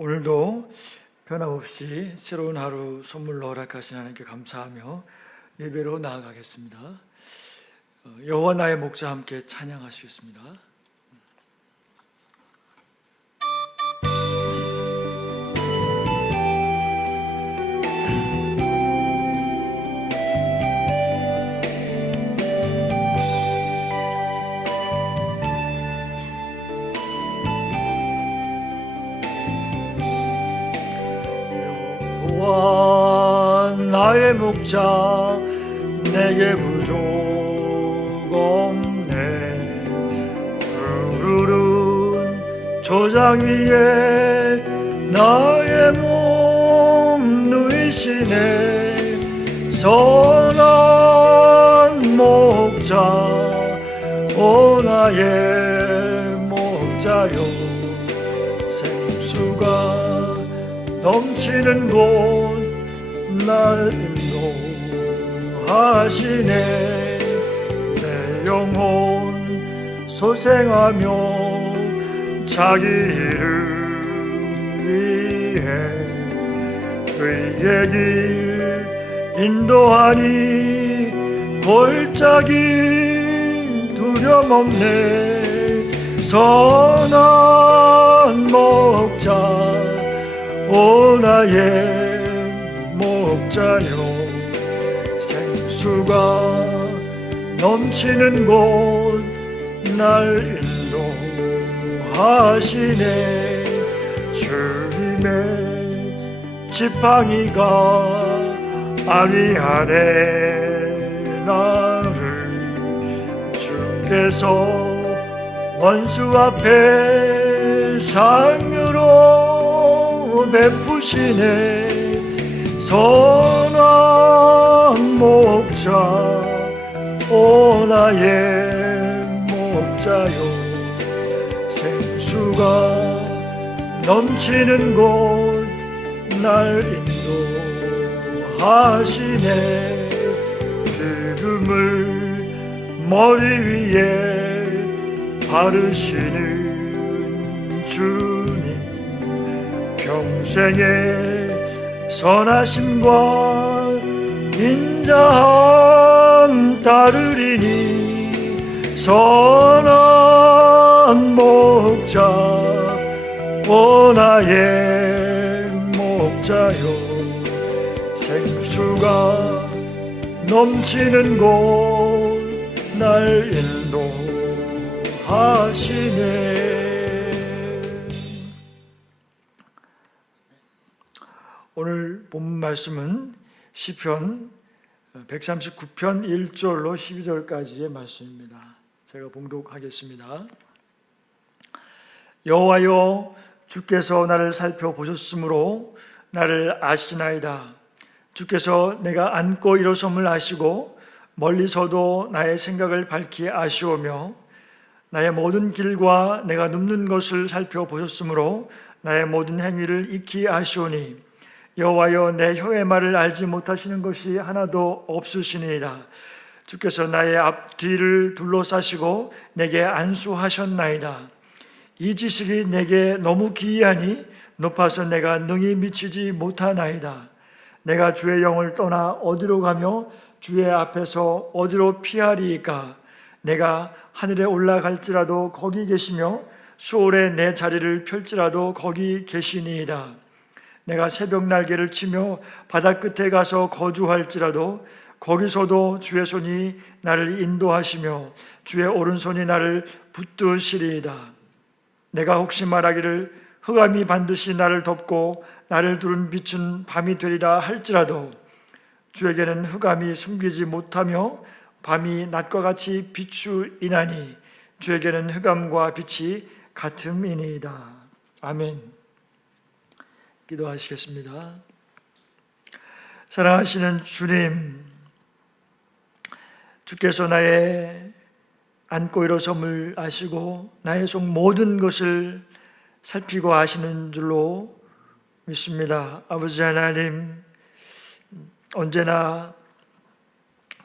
오늘도 변함없이 새로운 하루 선물로 허락하신 하나님께 감사하며 예배로 나아가겠습니다. 여호와 나의 목자 함께 찬양하시겠습니다. 여호와 나의 목자 내게 부족 없네. 푸르른 초장 위에 나의 몸 누이시네. 선한 목자 오 나의 목자여, 생수가 넘치는 곳 날 인도하시네. 내 영혼 소생하며 자기 이름 위해 그의 길 인도하니 골짜기 두려움 없네. 선한 목자 오 나의 목자여, 생수가 넘치는 곳 날 인도하시네. 주님의 지팡이가 안위하네. 나를 주께서 원수 앞에 상유로 베푸시네. 선한 목자 오 나의 목자여, 생수가 넘치는 곳 날 인도하시네. 기름을 머리 위에 바르시는 주님, 평생의 선하심과 인자함 따르리니. 선한 목자 오 나의 목자여, 생수가 넘치는 곳 날 인도하시네. 오늘 본문 말씀은 시편 139편 1절로 12절까지의 말씀입니다. 제가 봉독하겠습니다. 여호와여, 주께서 나를 살펴보셨으므로 나를 아시나이다. 주께서 내가 앉고 일어섬을 아시고 멀리서도 나의 생각을 밝히 아시오며 나의 모든 길과 내가 눕는 것을 살펴보셨으므로 나의 모든 행위를 익히 아시오니. 여호와여, 내 혀의 말을 알지 못하시는 것이 하나도 없으시니이다. 주께서 나의 앞뒤를 둘러싸시고 내게 안수하셨나이다. 이 지식이 내게 너무 기이하니 높아서 내가 능히 미치지 못하나이다. 내가 주의 영을 떠나 어디로 가며 주의 앞에서 어디로 피하리이까. 내가 하늘에 올라갈지라도 거기 계시며 수월에 내 자리를 펼지라도 거기 계시니이다. 내가 새벽 날개를 치며 바다 끝에 가서 거주할지라도 거기서도 주의 손이 나를 인도하시며 주의 오른손이 나를 붙드시리이다. 내가 혹시 말하기를 흑암이 반드시 나를 덮고 나를 두른 빛은 밤이 되리라 할지라도 주에게는 흑암이 숨기지 못하며 밤이 낮과 같이 비추이나니 주에게는 흑암과 빛이 같음이니이다. 아멘. 기도하시겠습니다. 사랑하시는 주님, 주께서 나의 앉고 일어섬을 아시고 나의 속 모든 것을 살피고 아시는 줄로 믿습니다. 아버지 하나님, 언제나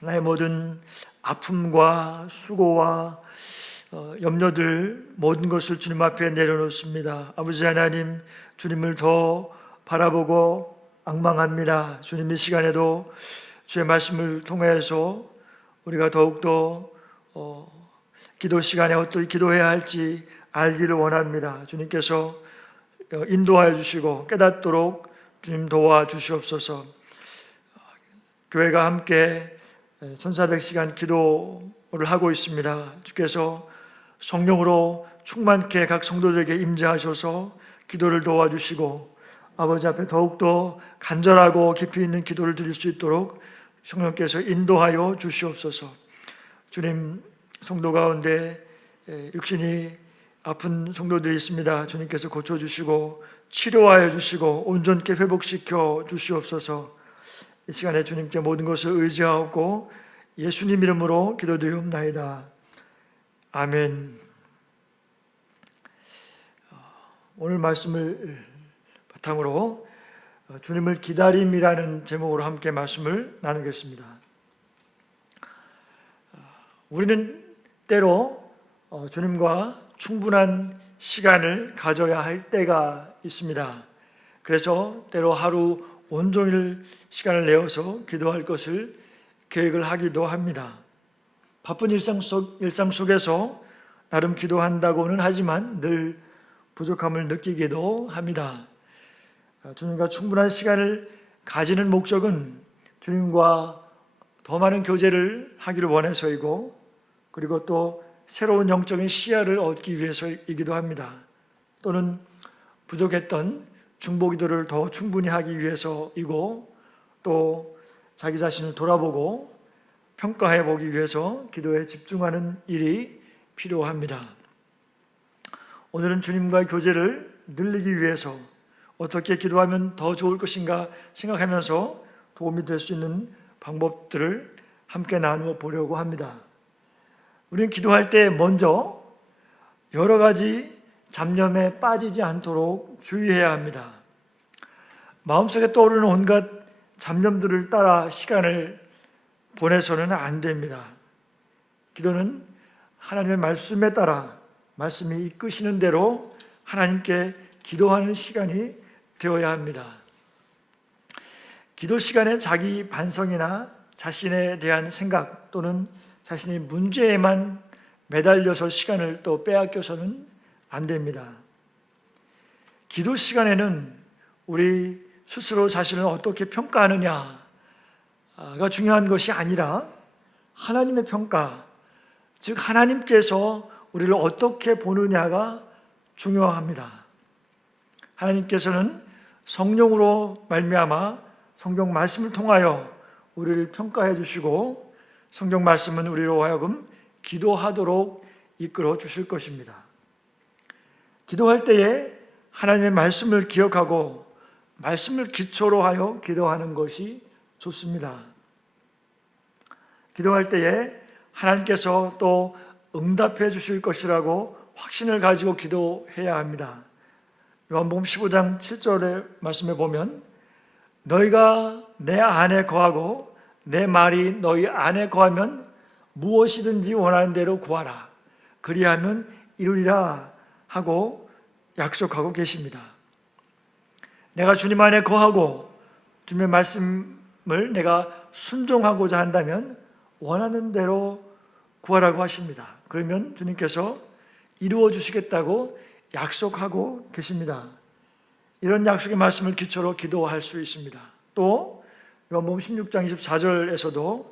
나의 모든 아픔과 수고와 염려들 모든 것을 주님 앞에 내려놓습니다. 아버지 하나님, 주님을 더 바라보고 앙망합니다. 주님, 이 시간에도 주의 말씀을 통해서 우리가 더욱더 기도 시간에 어떻게 기도해야 할지 알기를 원합니다. 주님께서 인도하여 주시고 깨닫도록 주님 도와주시옵소서. 교회가 함께 1400시간 기도를 하고 있습니다. 주께서 성령으로 충만케 각 성도들에게 임재하셔서 기도를 도와주시고 아버지 앞에 더욱더 간절하고 깊이 있는 기도를 드릴 수 있도록 성령께서 인도하여 주시옵소서. 주님, 성도 가운데 육신이 아픈 성도들이 있습니다. 주님께서 고쳐주시고 치료하여 주시고 온전케 회복시켜 주시옵소서. 이 시간에 주님께 모든 것을 의지하고 예수님 이름으로 기도드리옵나이다. 아멘. 오늘 말씀을 바탕으로 주님을 기다림이라는 제목으로 함께 말씀을 나누겠습니다. 우리는 때로 주님과 충분한 시간을 가져야 할 때가 있습니다. 그래서 때로 하루 온종일 시간을 내어서 기도할 것을 계획을 하기도 합니다. 바쁜 일상 속에서 나름 기도한다고는 하지만 늘 부족함을 느끼기도 합니다. 주님과 충분한 시간을 가지는 목적은 주님과 더 많은 교제를 하기를 원해서이고, 그리고 또 새로운 영적인 시야를 얻기 위해서이기도 합니다. 또는 부족했던 중보기도를 더 충분히 하기 위해서이고, 또 자기 자신을 돌아보고 평가해 보기 위해서 기도에 집중하는 일이 필요합니다. 오늘은 주님과의 교제를 늘리기 위해서 어떻게 기도하면 더 좋을 것인가 생각하면서 도움이 될 수 있는 방법들을 함께 나누어 보려고 합니다. 우리는 기도할 때 먼저 여러 가지 잡념에 빠지지 않도록 주의해야 합니다. 마음속에 떠오르는 온갖 잡념들을 따라 시간을 보내서는 안 됩니다. 기도는 하나님의 말씀에 따라 말씀이 이끄시는 대로 하나님께 기도하는 시간이 되어야 합니다. 기도 시간에 자기 반성이나 자신에 대한 생각 또는 자신의 문제에만 매달려서 시간을 또 빼앗겨서는 안 됩니다. 기도 시간에는 우리 스스로 자신을 어떻게 평가하느냐가 중요한 것이 아니라 하나님의 평가, 즉 하나님께서 우리를 어떻게 보느냐가 중요합니다. 하나님께서는 성령으로 말미암아 성경 말씀을 통하여 우리를 평가해 주시고 성경 말씀은 우리로 하여금 기도하도록 이끌어 주실 것입니다. 기도할 때에 하나님의 말씀을 기억하고 말씀을 기초로 하여 기도하는 것이 좋습니다. 기도할 때에 하나님께서 또 응답해 주실 것이라고 확신을 가지고 기도해야 합니다. 요한복음 15장 7절의 말씀에 보면 너희가 내 안에 거하고 내 말이 너희 안에 거하면 무엇이든지 원하는 대로 구하라. 그리하면 이루리라 하고 약속하고 계십니다. 내가 주님 안에 거하고 주님의 말씀을 내가 순종하고자 한다면 원하는 대로 구하라고 하십니다. 그러면 주님께서 이루어 주시겠다고 약속하고 계십니다. 이런 약속의 말씀을 기초로 기도할 수 있습니다. 또 요한복음 16장 24절에서도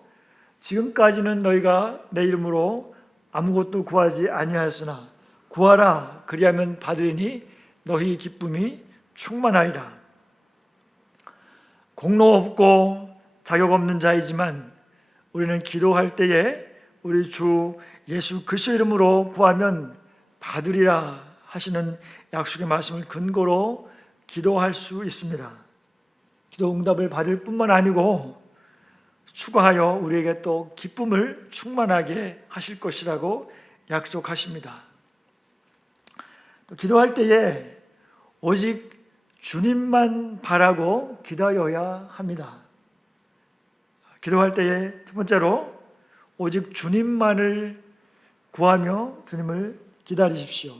지금까지는 너희가 내 이름으로 아무것도 구하지 아니하였으나 구하라 그리하면 받으리니 너희 기쁨이 충만하리라. 공로 없고 자격 없는 자이지만 우리는 기도할 때에 우리 주 예수 그리스도 이름으로 구하면 받으리라 하시는 약속의 말씀을 근거로 기도할 수 있습니다. 기도 응답을 받을 뿐만 아니고 추가하여 우리에게 또 기쁨을 충만하게 하실 것이라고 약속하십니다. 또 기도할 때에 오직 주님만 바라고 기다려야 합니다. 기도할 때에 첫 번째로 오직 주님만을 구하며 주님을 기다리십시오.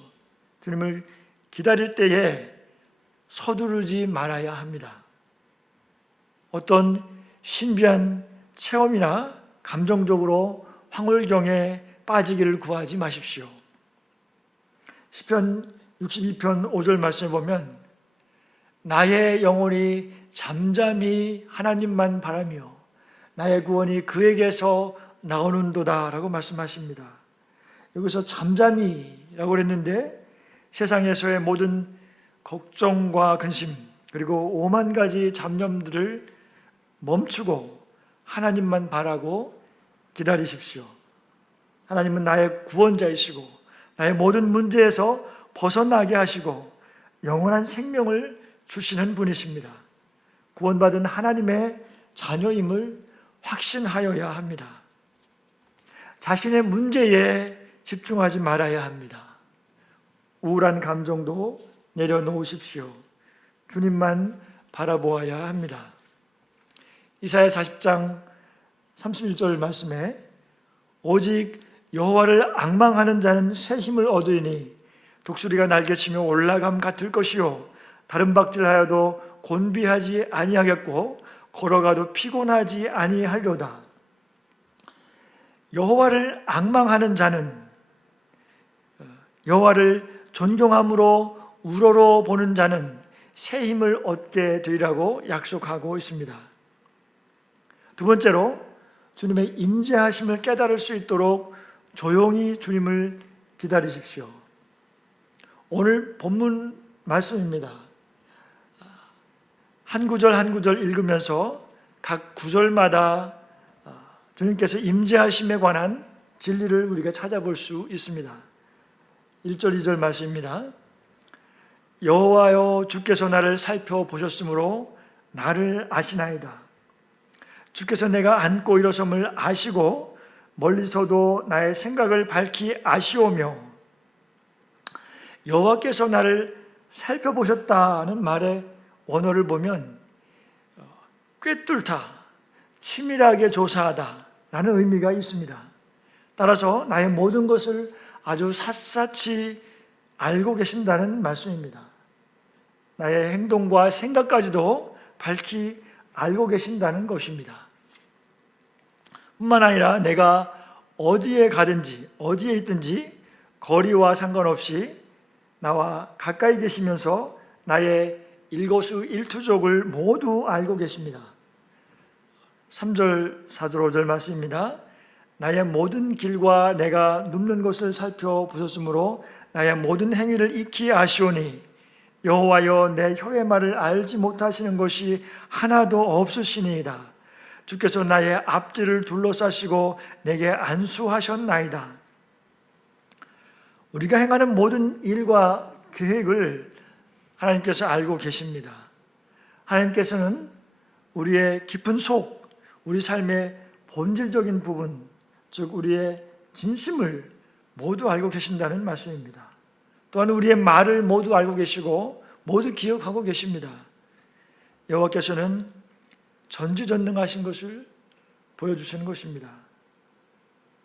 주님을 기다릴 때에 서두르지 말아야 합니다. 어떤 신비한 체험이나 감정적으로 황홀경에 빠지기를 구하지 마십시오. 시편 62편 5절 말씀에 보면 나의 영혼이 잠잠히 하나님만 바라며 나의 구원이 그에게서 나오는도다 라고 말씀하십니다. 여기서 잠잠히라고 그랬는데 세상에서의 모든 걱정과 근심 그리고 오만 가지 잡념들을 멈추고 하나님만 바라고 기다리십시오. 하나님은 나의 구원자이시고 나의 모든 문제에서 벗어나게 하시고 영원한 생명을 주시는 분이십니다. 구원받은 하나님의 자녀임을 확신하여야 합니다. 자신의 문제에 집중하지 말아야 합니다. 우울한 감정도 내려놓으십시오. 주님만 바라보아야 합니다. 이사야 40장 31절 말씀에 오직 여호와를 앙망하는 자는 새 힘을 얻으리니 독수리가 날개치며 올라감 같을 것이요 다른 박질하여도 곤비하지 아니하겠고 걸어가도 피곤하지 아니하리로다. 여호와를 앙망하는 자는 여호와를 존경함으로 우러러 보는 자는 새 힘을 얻게 되리라고 약속하고 있습니다. 두 번째로 주님의 임재하심을 깨달을 수 있도록 조용히 주님을 기다리십시오. 오늘 본문 말씀입니다. 한 구절 한 구절 읽으면서 각 구절마다 주님께서 임재하심에 관한 진리를 우리가 찾아볼 수 있습니다. 1절 2절 말씀입니다. 여호와여 주께서 나를 살펴보셨으므로 나를 아시나이다. 주께서 내가 앉고 일어섬을 아시고 멀리서도 나의 생각을 밝히 아시오며 여호와께서 나를 살펴보셨다는 말의 원어를 보면 꿰뚫다, 치밀하게 조사하다 라는 의미가 있습니다. 따라서 나의 모든 것을 아주 샅샅이 알고 계신다는 말씀입니다. 나의 행동과 생각까지도 밝히 알고 계신다는 것입니다. 뿐만 아니라 내가 어디에 가든지 어디에 있든지 거리와 상관없이 나와 가까이 계시면서 나의 일거수일투족을 모두 알고 계십니다. 3절, 4절, 5절 말씀입니다. 나의 모든 길과 내가 눕는 것을 살펴보셨으므로 나의 모든 행위를 익히 아시오니 여호와여 내 혀의 말을 알지 못하시는 것이 하나도 없으시니이다. 주께서 나의 앞뒤를 둘러싸시고 내게 안수하셨나이다. 우리가 행하는 모든 일과 계획을 하나님께서 알고 계십니다. 하나님께서는 우리의 깊은 속, 우리 삶의 본질적인 부분, 즉 우리의 진심을 모두 알고 계신다는 말씀입니다. 또한 우리의 말을 모두 알고 계시고 모두 기억하고 계십니다. 여호와께서는 전지전능하신 것을 보여주시는 것입니다.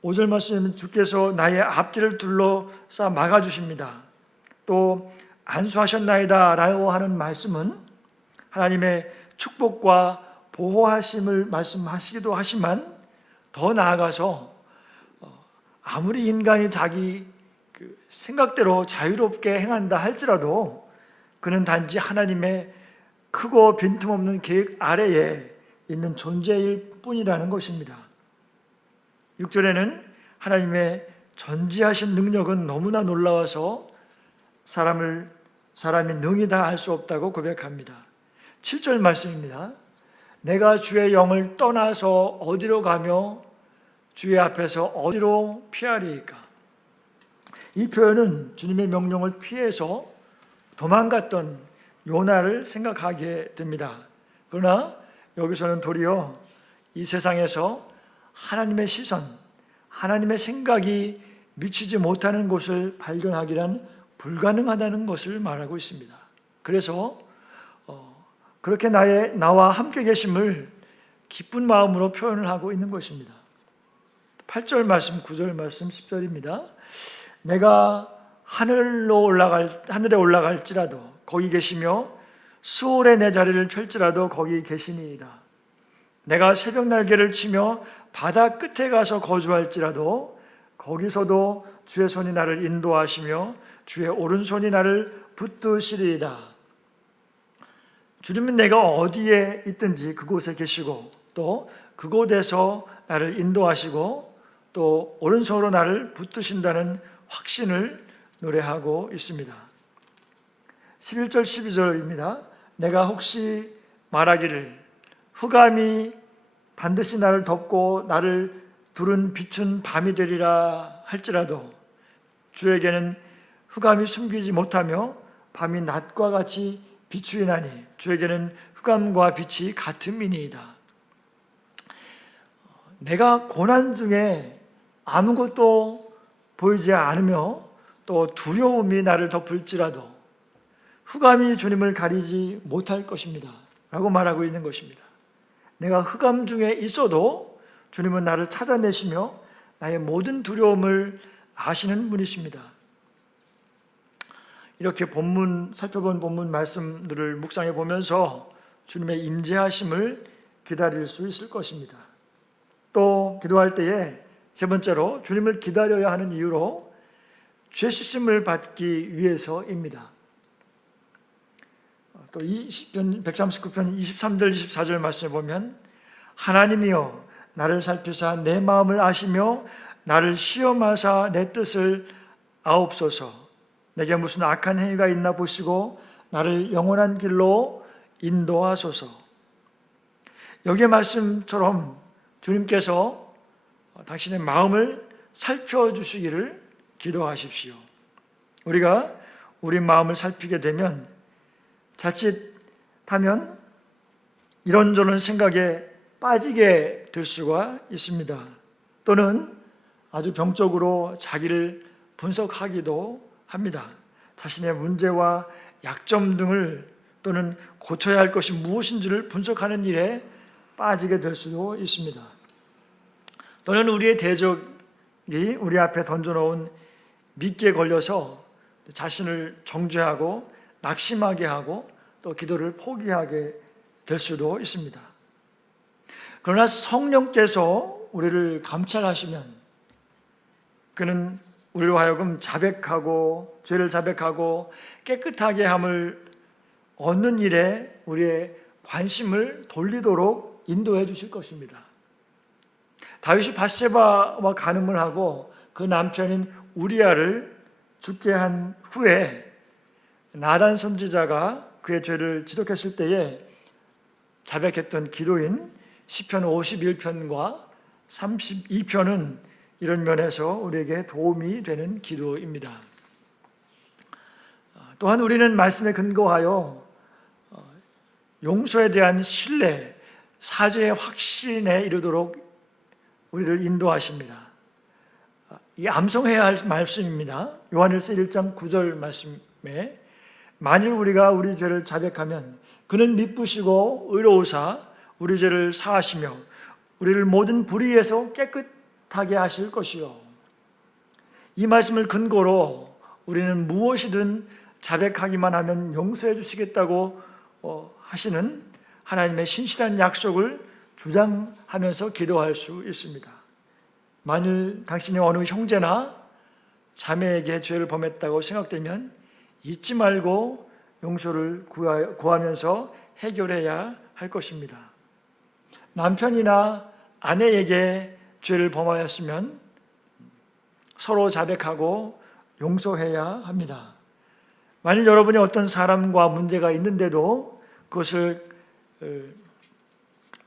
5절 말씀에는 주께서 나의 앞뒤를 둘러싸 막아주십니다. 또 안수하셨나이다 라고 하는 말씀은 하나님의 축복과 보호하심을 말씀하시기도 하지만 더 나아가서 아무리 인간이 자기 생각대로 자유롭게 행한다 할지라도 그는 단지 하나님의 크고 빈틈없는 계획 아래에 있는 존재일 뿐이라는 것입니다. 6절에는 하나님의 전지하신 능력은 너무나 놀라워서 사람이 능히 다 알 수 없다고 고백합니다. 7절 말씀입니다. 내가 주의 영을 떠나서 어디로 가며 주의 앞에서 어디로 피하리이까? 이 표현은 주님의 명령을 피해서 도망갔던 요나를 생각하게 됩니다. 그러나 여기서는 도리어 이 세상에서 하나님의 시선, 하나님의 생각이 미치지 못하는 곳을 발견하기란 불가능하다는 것을 말하고 있습니다. 그래서 그렇게 나와 함께 계심을 기쁜 마음으로 표현을 하고 있는 것입니다. 8절 말씀, 9절 말씀, 10절입니다. 내가 하늘에 올라갈지라도 거기 계시며 수월에 내 자리를 펼지라도 거기 계시니이다. 내가 새벽 날개를 치며 바다 끝에 가서 거주할지라도 거기서도 주의 손이 나를 인도하시며 주의 오른손이 나를 붙드시리이다. 주님은 내가 어디에 있든지 그곳에 계시고 또 그곳에서 나를 인도하시고 또 오른손으로 나를 붙드신다는 확신을 노래하고 있습니다. 11절 12절입니다. 내가 혹시 말하기를 흑암이 반드시 나를 덮고 나를 두른 빛은 밤이 되리라 할지라도 주에게는 흑암이 숨기지 못하며 밤이 낮과 같이 비추이나니 주에게는 흑암과 빛이 같음이니이다. 내가 고난 중에 아무것도 보이지 않으며 또 두려움이 나를 덮을지라도 흑암이 주님을 가리지 못할 것입니다 라고 말하고 있는 것입니다. 내가 흑암 중에 있어도 주님은 나를 찾아내시며 나의 모든 두려움을 아시는 분이십니다. 이렇게 살펴본 본문 말씀들을 묵상해 보면서 주님의 임재하심을 기다릴 수 있을 것입니다. 또 기도할 때에 세 번째로 주님을 기다려야 하는 이유로 죄 씻음을 받기 위해서입니다. 또 139편 23절 24절 말씀에 보면 하나님이여 나를 살피사 내 마음을 아시며 나를 시험하사 내 뜻을 아옵소서. 내게 무슨 악한 행위가 있나 보시고 나를 영원한 길로 인도하소서. 여기의 말씀처럼 주님께서 당신의 마음을 살펴주시기를 기도하십시오. 우리가 우리 마음을 살피게 되면 자칫하면 이런저런 생각에 빠지게 될 수가 있습니다. 또는 아주 병적으로 자기를 분석하기도 합니다. 자신의 문제와 약점 등을 또는 고쳐야 할 것이 무엇인지를 분석하는 일에 빠지게 될 수도 있습니다. 또는 우리의 대적이 우리 앞에 던져놓은 미끼에 걸려서 자신을 정죄하고 낙심하게 하고 또 기도를 포기하게 될 수도 있습니다. 그러나 성령께서 우리를 감찰하시면 그는 우리로 하여금 자백하고 죄를 자백하고 깨끗하게 함을 얻는 일에 우리의 관심을 돌리도록 인도해 주실 것입니다. 다윗이 밧세바와 간음을 하고 그 남편인 우리아를 죽게 한 후에 나단 선지자가 그의 죄를 지적했을 때에 자백했던 기도인 시편 51편과 32편은 이런 면에서 우리에게 도움이 되는 기도입니다. 또한 우리는 말씀에 근거하여 용서에 대한 신뢰, 사죄의 확신에 이르도록 우리를 인도하십니다. 이 암송해야 할 말씀입니다. 요한일서 1장 9절 말씀에 만일 우리가 우리 죄를 자백하면 그는 미쁘시고 의로우사 우리 죄를 사하시며 우리를 모든 불의에서 깨끗하게 하실 것이요. 이 말씀을 근거로 우리는 무엇이든 자백하기만 하면 용서해 주시겠다고 하시는 하나님의 신실한 약속을 주장하면서 기도할 수 있습니다. 만일 당신이 어느 형제나 자매에게 죄를 범했다고 생각되면 잊지 말고 용서를 구하면서 해결해야 할 것입니다. 남편이나 아내에게 죄를 범하였으면 서로 자백하고 용서해야 합니다. 만일 여러분이 어떤 사람과 문제가 있는데도 그것을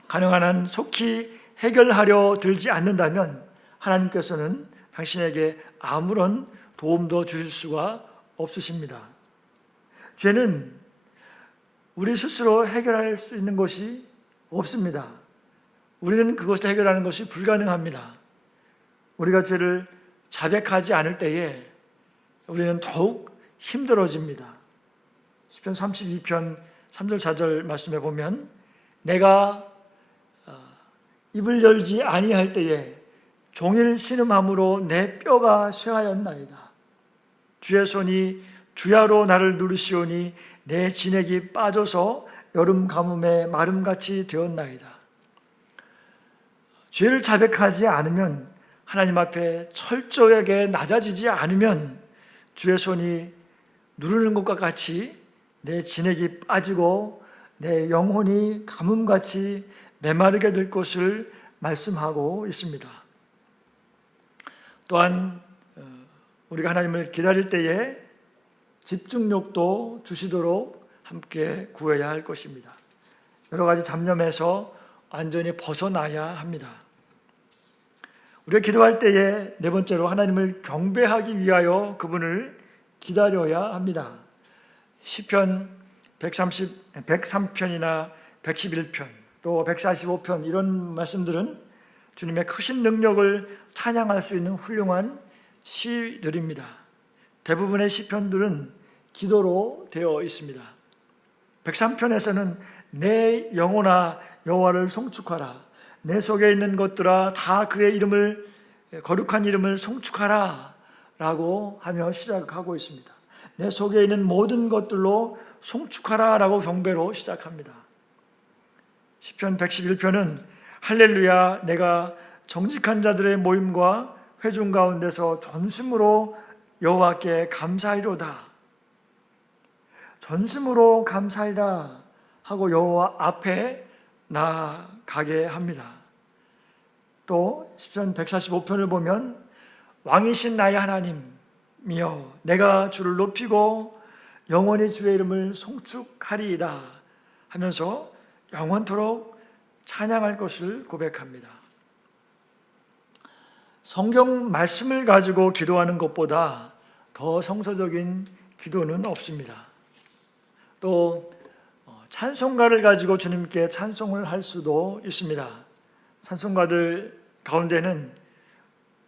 가능한 한 속히 해결하려 들지 않는다면 하나님께서는 당신에게 아무런 도움도 주실 수가 없으십니다. 죄는 우리 스스로 해결할 수 있는 것이 없습니다. 우리는 그것을 해결하는 것이 불가능합니다. 우리가 죄를 자백하지 않을 때에 우리는 더욱 힘들어집니다. 시편 32편 3절 4절 말씀에 보면 내가 입을 열지 아니할 때에 종일 신음함으로 내 뼈가 쇠하였나이다. 주의 손이 주야로 나를 누르시오니 내 진액이 빠져서 여름 가뭄에 마름같이 되었나이다. 죄를 자백하지 않으면, 하나님 앞에 철저하게 낮아지지 않으면 주의 손이 누르는 것과 같이 내 진액이 빠지고 내 영혼이 가뭄같이 메마르게 될 것을 말씀하고 있습니다. 또한 우리가 하나님을 기다릴 때에 집중력도 주시도록 함께 구해야 할 것입니다. 여러 가지 잡념에서 완전히 벗어나야 합니다. 우리가 기도할 때에 네 번째로 하나님을 경배하기 위하여 그분을 기다려야 합니다. 시편 103편이나 111편 또 145편 이런 말씀들은 주님의 크신 능력을 찬양할 수 있는 훌륭한 시들입니다. 대부분의 시편들은 기도로 되어 있습니다. 103편에서는 내 영혼아 여호와를 송축하라, 내 속에 있는 것들아 다 그의 이름을, 거룩한 이름을 송축하라 라고 하며 시작하고 있습니다. 내 속에 있는 모든 것들로 송축하라 라고 경배로 시작합니다. 시편 111편은 할렐루야, 내가 정직한 자들의 모임과 회중 가운데서 전심으로 여호와께 감사하리로다, 전심으로 감사하리라 하고 여호와 앞에 나아가게 합니다. 또 시편 145편을 보면 왕이신 나의 하나님이여 내가 주를 높이고 영원히 주의 이름을 송축하리이다 하면서 영원토록 찬양할 것을 고백합니다. 성경 말씀을 가지고 기도하는 것보다 더 성서적인 기도는 없습니다. 또 찬송가를 가지고 주님께 찬송을 할 수도 있습니다. 찬송가들 가운데는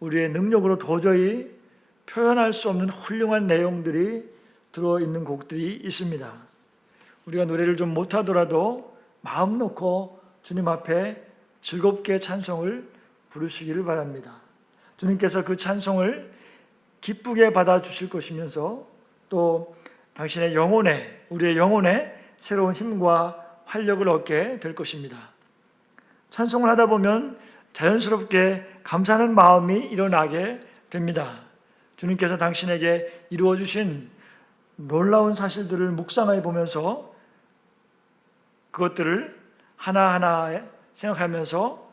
우리의 능력으로 도저히 표현할 수 없는 훌륭한 내용들이 들어있는 곡들이 있습니다. 우리가 노래를 좀 못하더라도 마음 놓고 주님 앞에 즐겁게 찬송을 부르시기를 바랍니다. 주님께서 그 찬송을 기쁘게 받아주실 것이면서 또 당신의 영혼에, 우리의 영혼에 새로운 힘과 활력을 얻게 될 것입니다. 찬송을 하다 보면 자연스럽게 감사하는 마음이 일어나게 됩니다. 주님께서 당신에게 이루어주신 놀라운 사실들을 묵상해 보면서 그것들을 하나하나 생각하면서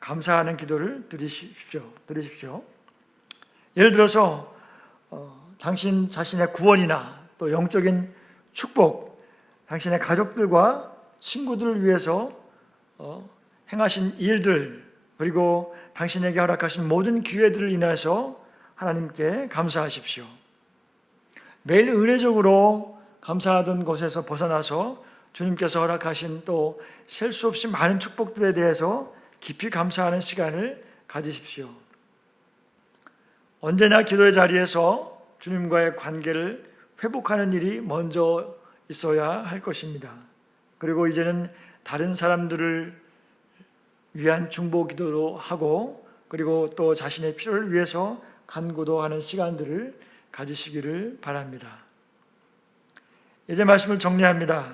감사하는 기도를 드리십시오. 예를 들어서 당신 자신의 구원이나 또 영적인 축복, 당신의 가족들과 친구들을 위해서 행하신 일들, 그리고 당신에게 허락하신 모든 기회들을 인해서 하나님께 감사하십시오. 매일 의례적으로 감사하던 곳에서 벗어나서 주님께서 허락하신 또 셀 수 없이 많은 축복들에 대해서 깊이 감사하는 시간을 가지십시오. 언제나 기도의 자리에서 주님과의 관계를 회복하는 일이 먼저 있어야 할 것입니다. 그리고 이제는 다른 사람들을 위한 중보 기도도 하고, 그리고 또 자신의 필요를 위해서 간구도 하는 시간들을 가지시기를 바랍니다. 이제 말씀을 정리합니다.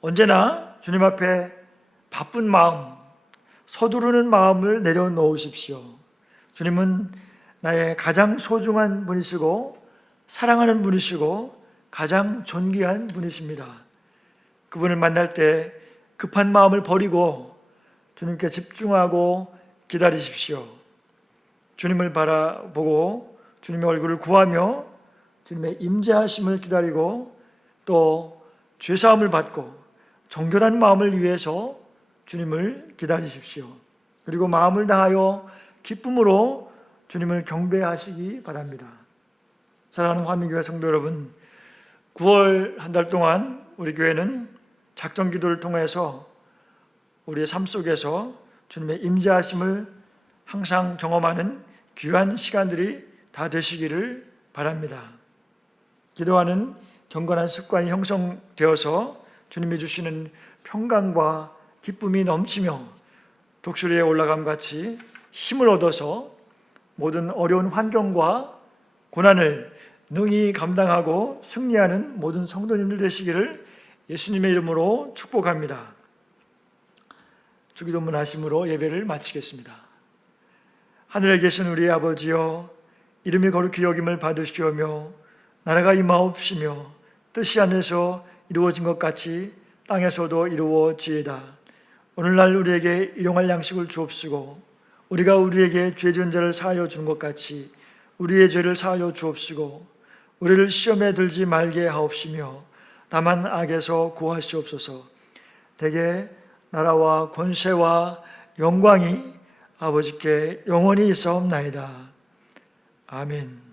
언제나 주님 앞에 바쁜 마음, 서두르는 마음을 내려놓으십시오. 주님은 나의 가장 소중한 분이시고 사랑하는 분이시고 가장 존귀한 분이십니다. 그분을 만날 때 급한 마음을 버리고 주님께 집중하고 기다리십시오. 주님을 바라보고 주님의 얼굴을 구하며 주님의 임재하심을 기다리고 또 죄사함을 받고 정결한 마음을 위해서 주님을 기다리십시오. 그리고 마음을 다하여 기쁨으로 주님을 경배하시기 바랍니다. 사랑하는 화민교회 성도 여러분, 9월 한 달 동안 우리 교회는 작정 기도를 통해서 우리의 삶 속에서 주님의 임재하심을 항상 경험하는 귀한 시간들이 다 되시기를 바랍니다. 기도하는 경건한 습관이 형성되어서 주님이 주시는 평강과 기쁨이 넘치며 독수리에 올라감 같이 힘을 얻어서 모든 어려운 환경과 고난을 능히 감당하고 승리하는 모든 성도님들 되시기를 예수님의 이름으로 축복합니다. 주기도문 하심으로 예배를 마치겠습니다. 하늘에 계신 우리 아버지여, 이름이 거룩히 여김을 받으시오며 나라가 임하옵시며 뜻이 하늘에서 이루어진 것 같이 땅에서도 이루어지이다. 오늘날 우리에게 일용할 양식을 주옵시고 우리가 우리에게 죄 지은 자를 사하여 주는 것 같이 우리의 죄를 사하여 주옵시고 우리를 시험에 들지 말게 하옵시며 다만 악에서 구하시옵소서. 대개 나라와 권세와 영광이 아버지께 영원히 있사옵나이다. 아멘.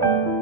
아멘.